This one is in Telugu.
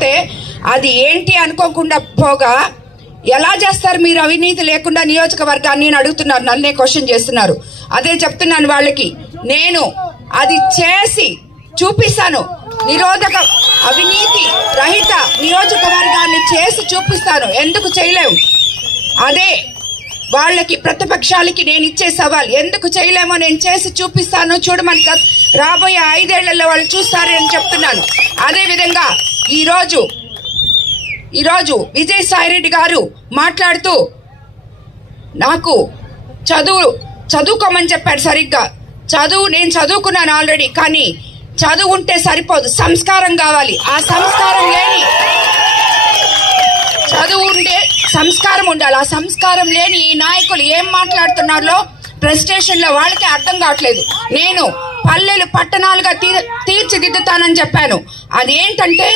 చెప్తే అది ఏంటి అనుకోకుండా పోగా ఎలా చేస్తారు మీరు అవినీతి లేకుండా నియోజకవర్గాన్ని అడుగుతున్నారు, నన్నే క్వశ్చన్ చేస్తున్నారు. అదే చెప్తున్నాను వాళ్ళకి, నేను అది చేసి చూపిస్తాను. నిరోధక అవినీతి రహిత నియోజకవర్గాన్ని చేసి చూపిస్తాను. ఎందుకు చేయలేము? అదే వాళ్ళకి ప్రతిపక్షాలకి నేను ఇచ్చే సవాల్. ఎందుకు చేయలేమో నేను చేసి చూపిస్తాను, చూడమని రాబోయే 5 ఏళ్లలో వాళ్ళు చూస్తారు అని చెప్తున్నాను. అదేవిధంగా ఈరోజు విజయసాయిరెడ్డి గారు మాట్లాడుతూ నాకు చదువుకోమని చెప్పాడు. సరిగ్గా నేను చదువుకున్నాను ఆల్రెడీ, కానీ చదువు ఉంటే సరిపోదు, సంస్కారం కావాలి. ఆ సంస్కారం లేని చదువు ఉండే సంస్కారం ఉండాలి. ఆ సంస్కారం లేని ఈ నాయకులు ఏం మాట్లాడుతున్నారో ప్రెస్టేషన్ లో వాళ్ళకే అర్థం కావట్లేదు. నేను పల్లెలు పట్టణాలుగా తీర్చిదిద్దుతానని చెప్పాను. అదేంటంటే